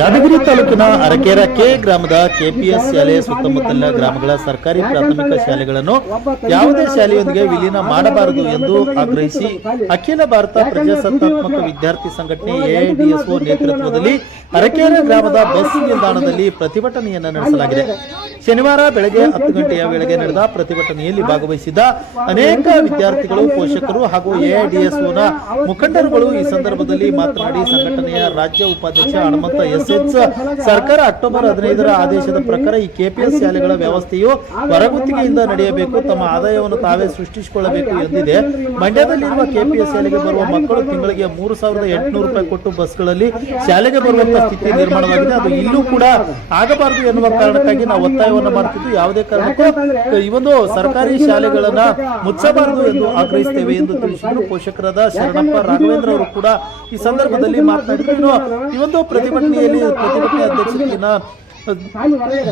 ಯಾದಗಿರಿ ತಾಲೂಕಿನ ಅರಕೇರ ಕೆ ಗ್ರಾಮದ ಕೆಪಿಎಸ್ ಶಾಲೆ ಸುತ್ತಮುತ್ತಲಿನ ಗ್ರಾಮಗಳ ಸರ್ಕಾರಿ ಪ್ರಾಥಮಿಕ ಶಾಲೆಗಳನ್ನು ಯಾವುದೇ ಶಾಲೆಯೊಂದಿಗೆ ವಿಲೀನ ಮಾಡಬಾರದು ಎಂದು ಆಗ್ರಹಿಸಿ ಅಖಿಲ ಭಾರತ ಪ್ರಜಾಸತ್ತಾತ್ಮಕ ವಿದ್ಯಾರ್ಥಿ ಸಂಘಟನೆ ಎಐಡಿಎಸ್ಒ ನೇತೃತ್ವದಲ್ಲಿ ಅರಕೇರ ಗ್ರಾಮದ ಬಸ್ ನಿಲ್ದಾಣದಲ್ಲಿ ಪ್ರತಿಭಟನೆಯನ್ನು ನಡೆಸಲಾಗಿದೆ. ಶನಿವಾರ ಬೆಳಗ್ಗೆ ಹತ್ತು ಗಂಟೆಯ ವೇಳೆಗೆ ನಡೆದ ಪ್ರತಿಭಟನೆಯಲ್ಲಿ ಭಾಗವಹಿಸಿದ್ದ ಅನೇಕ ವಿದ್ಯಾರ್ಥಿಗಳು, ಪೋಷಕರು ಹಾಗೂ ಎಐಡಿಎಸ್ಒನ ಮುಖಂಡರುಗಳು ಈ ಸಂದರ್ಭದಲ್ಲಿ ಮಾತನಾಡಿ ಸಂಘಟನೆಯ ರಾಜ್ಯ ಉಪಾಧ್ಯಕ್ಷ ಹನುಮಂತ ಎಸ್ಎಚ್ ಸರ್ಕಾರ ಅಕ್ಟೋಬರ್ ಹದಿನೈದರ ಆದೇಶದ ಪ್ರಕಾರ ಈ ಕೆಪಿಎಸ್ ಶಾಲೆಗಳ ವ್ಯವಸ್ಥೆಯು ಹೊರಗುತ್ತಿಗೆಯಿಂದ ನಡೆಯಬೇಕು, ತಮ್ಮ ಆದಾಯವನ್ನು ತಾವೇ ಸೃಷ್ಟಿಸಿಕೊಳ್ಳಬೇಕು ಎಂದಿದೆ. ಮಂಡ್ಯದಲ್ಲಿರುವ ಕೆಪಿಎಸ್ ಶಾಲೆಗೆ ಬರುವ ಮಕ್ಕಳು ತಿಂಗಳಿಗೆ ಮೂರು ಸಾವಿರದ ಎಂಟುನೂರು ರೂಪಾಯಿ ಕೊಟ್ಟು ಬಸ್ಗಳಲ್ಲಿ ಶಾಲೆಗೆ ಬರುವಂತಹ ಸ್ಥಿತಿ ನಿರ್ಮಾಣವಾಗಿದೆ. ಅದು ಇಲ್ಲೂ ಕೂಡ ಆಗಬಾರದು ಎನ್ನುವ ಕಾರಣಕ್ಕಾಗಿ ನಾವು ಒತ್ತಾಯವನ್ನು ಮಾಡುತ್ತಿದ್ದು ಯಾವುದೇ ಕಾರಣಕ್ಕೂ ಈ ಒಂದು ಸರ್ಕಾರಿ ಶಾಲೆಗಳನ್ನ ಮುಚ್ಚಬಾರದು ಎಂದು ಆಗ್ರಹಿಸುತ್ತೇವೆ ಎಂದು ತಿಳಿಸಿದರು ಪೋಷಕರಾದ ಶರಣಪ್ಪ ರಾಘವೇಂದ್ರ ಅವರು ಕೂಡ ಈ ಸಂದರ್ಭದಲ್ಲಿ ಮಾತನಾಡಿದ್ರು. ಇನ್ನು ಈ ಒಂದು ಪ್ರತಿಭಟನೆಯಲ್ಲಿ ಪ್ರತಿಭಟನೆ ಅಧ್ಯಕ್ಷತೆಯನ್ನ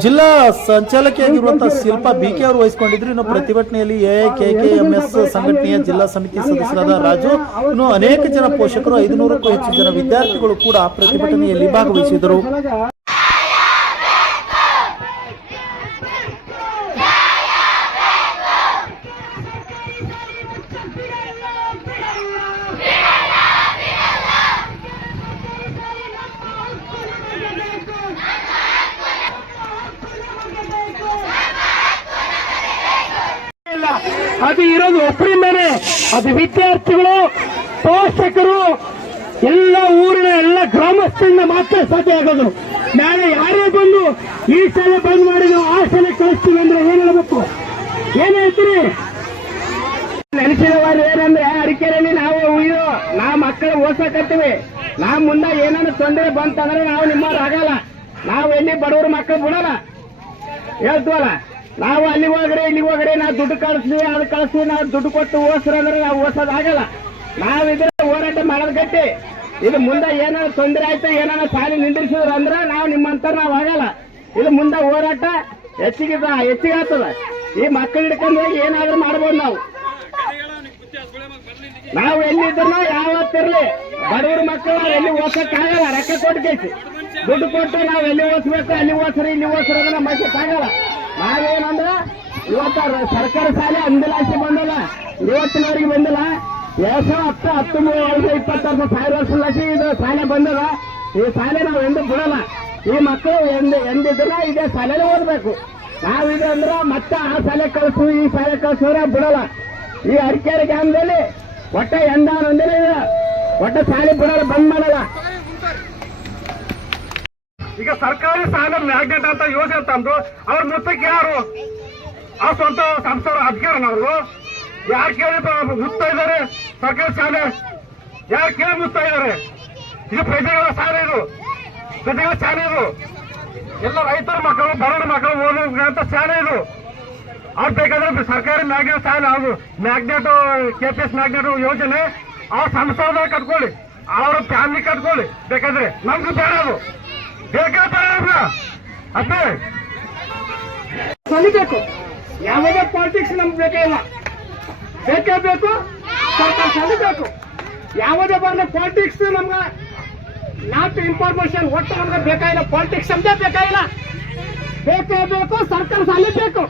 ಜಿಲ್ಲಾ ಸಂಚಾಲಕಿಯಾಗಿರುವಂತಹ ಶಿಲ್ಪಾ ಬಿಕೆ ಅವರು ವಹಿಸಿಕೊಂಡಿದ್ರು. ಇನ್ನು ಪ್ರತಿಭಟನೆಯಲ್ಲಿ ಎಐಕೆಕೆಎಂಎಸ್ ಸಂಘಟನೆಯ ಜಿಲ್ಲಾ ಸಮಿತಿ ಸದಸ್ಯರಾದ ರಾಜು. ಇನ್ನು ಅನೇಕ ಜನ ಪೋಷಕರು ಐದುನೂರಕ್ಕೂ ಹೆಚ್ಚು ಜನ ವಿದ್ಯಾರ್ಥಿಗಳು ಕೂಡ ಪ್ರತಿಭಟನೆಯಲ್ಲಿ ಭಾಗವಹಿಸಿದರು ಅದು ಇರೋದು ಒಬ್ಬರಿಂದಾನೆ. ಅದು ವಿದ್ಯಾರ್ಥಿಗಳು, ಪೋಷಕರು, ಎಲ್ಲ ಊರಿನ ಎಲ್ಲ ಗ್ರಾಮಸ್ಥರಿಂದ ಮಾತ್ರ ಸಾಧ್ಯ ಆಗೋದು. ನಾಳೆ ಯಾರೇ ಬಂದು ಈ ಸಲ ಬಂದ್ ಮಾಡಿದ್ರು ಆ ಸಲ ಕಳಿಸ್ತೀವಿ ಅಂದ್ರೆ ಏನ್ ಹೇಳ್ಬೇಕು? ಏನ್ ಹೇಳ್ತೀರಿ? ನೆನೆಸಿದವರು ಏನಂದ್ರೆ ಅಡಿಕೆರೆಯಲ್ಲಿ ನಾವು ಉಳಿದು ನಾ ಮಕ್ಕಳು ಓದ್ಸಕತ್ತೀವಿ. ನಾ ಮುಂದೆ ಏನಾದ್ರು ತೊಂದರೆ ಬಂತಂದ್ರೆ ನಾವು ನಿಮ್ಮವ್ರು ಆಗಲ್ಲ ನಾವು ಎಲ್ಲಿ ಬಡವ್ರ ಮಕ್ಕಳು ಬಿಡಲ್ಲ. ಹೇಳ್ತೀವಲ್ಲ? ನಾವು ಅಲ್ಲಿ ಹೋಗ್ರಿ ಇಲ್ಲಿ ಹೋಗ್ರೆ ನಾವು ದುಡ್ಡು ಕಳಿಸ್ತೀವಿ ಅದು ಕಳಿಸ್ತೀವಿ ನಾವು ದುಡ್ಡು ಕೊಟ್ಟು ಓಸ್ರ ಅಂದ್ರೆ ನಾವು ಓಸೋದಾಗಲ್ಲ. ನಾವಿದ್ರೆ ಹೋರಾಟ ಮಾಡೋದು ಗಟ್ಟಿ. ಇದು ಮುಂದೆ ಏನಾದ್ರು ತೊಂದರೆ ಆಯ್ತು ಏನಾದ್ರು ಸಾಲಿ ನಿಂದಿರ್ಸಿದ್ರು ಅಂದ್ರೆ ನಾವು ನಿಮ್ಮಂತ ನಾವು ಆಗಲ್ಲ. ಇದು ಮುಂದೆ ಹೋರಾಟ, ಹೆಚ್ಚಿಗೆ ಹೆಚ್ಚಿಗೆ ಆಗ್ತದ. ಈ ಮಕ್ಕಳು ಹಿಡ್ಕೊಂಡು ಹೋಗಿ ಏನಾದ್ರೂ ಮಾಡ್ಬೋದು ನಾವು. ನಾವು ಎಲ್ಲಿದ್ರು ಯಾವತ್ತಿರ್ಲಿ, ಬಡವ್ರ ಮಕ್ಕಳು ಎಲ್ಲಿ ಓದಕ್ಕಾಗಲ್ಲ ರೊಕ್ಕ ಕೊಟ್ಟು ಕೇಸಿ ದುಡ್ಡು ಕೊಟ್ಟು ನಾವು ಎಲ್ಲಿ ಓದಿಸ್ಬೇಕು, ಅಲ್ಲಿ ಓದ್ಸ್ರಿ, ಇಲ್ಲಿ ಓದ್ಸ್ರಿ ಅಂದ್ರೆ ನಮ್ಮ ಆಗಲ್ಲ ನಾವೇನಂದ್ರ, ಇವತ್ತ ಸರ್ಕಾರ ಶಾಲೆ ಅಂದಿಲಾಸಿ ಬಂದಲ್ಲ, ಇವತ್ತಿನವರೆಗೆ ಬಂದಿಲ್ಲ. ಸಾವಿರ ಹತ್ತು ಹತ್ತು ಮೂರು ವರ್ಷ ಇಪ್ಪತ್ತು ವರ್ಷ ಸಾವಿರ ಇದು ಶಾಲೆ ಬಂದದ. ಈ ಶಾಲೆ ನಾವು ಎಂದು ಬಿಡಲ್ಲ. ಈ ಮಕ್ಕಳು ಎಂದ ಎಂದಿದ್ರ ಇದೇ ಶಾಲೆನೇ ಓದ್ಬೇಕು. ನಾವಿದೆ ಅಂದ್ರೆ ಮತ್ತೆ ಆ ಶಾಲೆ ಕಳಿಸು, ಈ ಶಾಲೆ ಕಳಿಸಿದ್ರೆ ಬಿಡಲ್ಲ. ಈ ಅರಕೆರೆ ಗ್ರಾಮದಲ್ಲಿ ಒಟ್ಟ ಎಂದ ಒಂದಿನ ಇದೆ. ಒಟ್ಟ ಶಾಲೆ ಬಿಡಲ್ಲ, ಬಂದ್ ಮಾಡಲ್ಲ. ಈಗ ಸರ್ಕಾರಿ ಸಾಲ ಮ್ಯಾಗ್ನೆಟ್ ಅಂತ ಯೋಜನೆ ತಂದು ಅವ್ರ ಮುತ್ತಕ್ಕೆ ಯಾರು? ಆ ಸ್ವಂತ ಸಂಸ್ಥಾನ ಅಧಿಕಾರನವರು ಯಾರು ಕೇಳಿ ಮುತ್ತಾ ಇದ್ದಾರೆ? ಸರ್ಕಾರಿ ಶಾಲೆ ಯಾರು ಕೇಳಿ ಮುತ್ತಾ ಇದ್ದಾರೆ? ಇದು ಪ್ರಜೆಗಳ ಶಾಲೆ ಇದು. ಪ್ರಜೆಗಳ ಶಾಲೆ ಇದು. ಎಲ್ಲ ರೈತರ ಮಕ್ಕಳು ಬರೋಣ ಮಕ್ಕಳು ಓದುವಂತ ಶಾಲೆ ಇದು. ಅವ್ರು ಬೇಕಾದ್ರೆ ಸರ್ಕಾರಿ ಮ್ಯಾಗ್ನೆಟ್ ಶಾಲೆ ಅದು. Magnet, K P S magnet ಯೋಜನೆ ಅವ್ರ ಸಂಸ್ಥಾನದಾಗ ಕಟ್ಕೊಳ್ಳಿ. ಅವ್ರ ಫ್ಯಾಮಿಲಿ ಕಟ್ಕೊಳ್ಳಿ. ಬೇಕಾದ್ರೆ ನಮ್ದು ಬೇಡ ಅದು. ಬೇಕಾ ಬೇಡ ಅದೇ ಕಲಿಬೇಕು ಯಾವುದೇ ಪಾಲಿಟಿಕ್ಸ್ ನಮ್ಗೆ ಬೇಕೇ ಬೇಕೇ ಬೇಕು ಸರ್ಕಾರ ಕಲಿಬೇಕು ಯಾವುದೇ ಬರಲಿ ಪಾಲಿಟಿಕ್ಸ್ ನಮ್ಗೆ? ನಾಟ್ ಇನ್ಫಾರ್ಮೇಶನ್ ಒಟ್ಟು ನಮ್ಗೆ ಬೇಕಾಗಿಲ್ಲ ಪಾಲಿಟಿಕ್ಸ್ ನಮ್ಗೆ ಬೇಕಾಗಿಲ್ಲ ಬೇಕೇ ಬೇಕು ಸರ್ಕಾರ ಸಲಿಬೇಕು